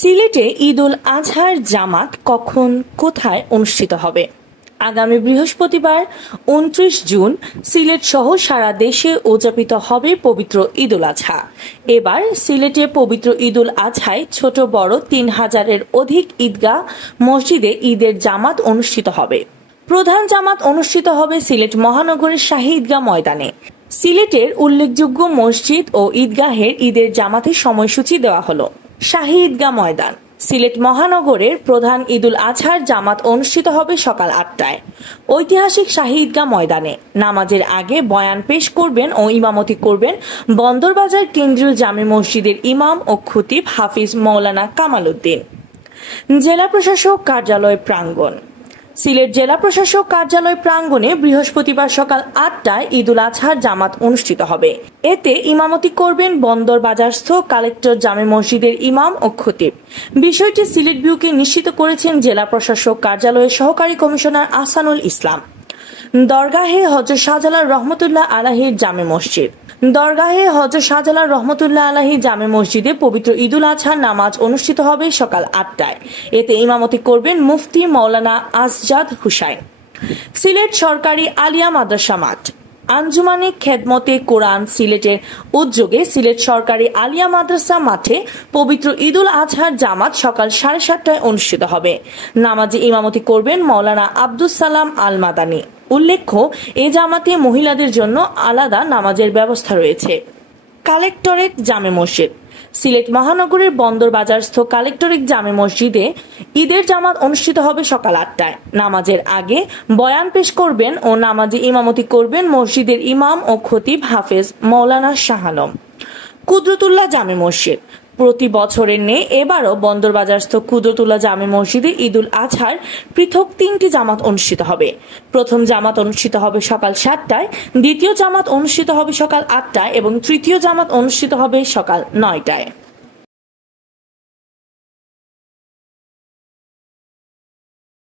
সিলেটে ঈদ উল আজহার জামাত কখন কোথায় অনুষ্ঠিত হবে? আগামী বৃহস্পতিবার ২৯ জুন সিলেট সহ সারা দেশে উদযাপিত হবে পবিত্র ঈদ উল আজহা। এবার সিলেটে পবিত্র ঈদ উল আজহায় ছোট বড় ৩,০০০-এর অধিক ঈদগাহ মসজিদে ঈদের জামাত অনুষ্ঠিত হবে। প্রধান জামাত অনুষ্ঠিত হবে সিলেট মহানগরের শাহী ঈদগাহ ময়দানে। সিলেটের উল্লেখযোগ্য মসজিদ ও ঈদগাহের ঈদের জামাতের সময়সূচি দেওয়া হলো। শাহী ঈদগাহ ময়দান। সিলেট মহানগরের প্রধান ঈদ উল আজহার জামাত অনুষ্ঠিত হবে সকাল ৮টায় ঐতিহাসিক শাহী ঈদগাহ ময়দানে। নামাজের আগে বয়ান পেশ করবেন ও ইমামতি করবেন বন্দরবাজার কেন্দ্রীয় জামে মসজিদের ইমাম ও খতিব হাফিজ মৌলানা কামাল উদ্দিন। জেলা প্রশাসক কার্যালয় প্রাঙ্গণ। সিলেট জেলা প্রশাসক কার্যালয় প্রাঙ্গণে বৃহস্পতিবার সকাল ৮টায় ঈদ উল আজহার জামাত অনুষ্ঠিত হবে। এতে ইমামতি করবেন বন্দরবাজারস্থ কালেক্টর জামে মসজিদের ইমাম ও খতিব। বিষয়টি সিলেট ভিউকে নিশ্চিত করেছেন জেলা প্রশাসক কার্যালয়ের সহকারী কমিশনার আহসানুল ইসলাম। দরগাহে হযরত শাহজালাল রহমতুল্লাহ আলাহির জামে মসজিদ। দরগাহে হযরত শাহজালাল রহমতুল্লাহ আলাহির জামে মসজিদে পবিত্র ঈদ উল আজহার নামাজ অনুষ্ঠিত হবে সকাল ৮টায়। এতে ইমামতি করবেন মুফতি মৌলানা আসজাদ হুসাইন। সিলেট সরকারি আলিয়া মাদ্রাসা মাঠ। আঞ্জুমানে খেদমতে কোরআন সিলেটের উদ্যোগে সিলেট সরকারি আলিয়া মাদ্রাসা মাঠে পবিত্র ঈদ উল আজহার জামাত সকাল ৭:৩০টায় অনুষ্ঠিত হবে। নামাজে ইমামতি করবেন মৌলানা আব্দুস সালাম আল মাদানী। উল্লেখ্য, এই জামাতে মহিলাদের জন্য আলাদা নামাজের ব্যবস্থা রয়েছে। কালেক্টরেট জামে মসজিদ। সিলেট মহানগরের বন্দরবাজারস্থ কালেক্টরেট জামে মসজিদে ঈদের জামাত অনুষ্ঠিত হবে সকাল ৮টায়। নামাজের আগে বয়ান পেশ করবেন ও নামাজে ইমামতি করবেন মসজিদের ইমাম ও খতিব হাফেজ মৌলানা শাহ আলম। কুদরতুল্লাহ জামে মসজিদ। প্রতি বছরের ন্যায় এবারও বন্দরবাজারস্থ কুদরতুল্লাহ জামে মসজিদে ঈদ উল আজহার পৃথক ৩টি জামাত অনুষ্ঠিত হবে। প্রথম জামাত অনুষ্ঠিত হবে সকাল ৭টায়, দ্বিতীয় জামাত অনুষ্ঠিত হবে সকাল ৮টায় এবং তৃতীয় জামাত অনুষ্ঠিত হবে সকাল ৯টায়।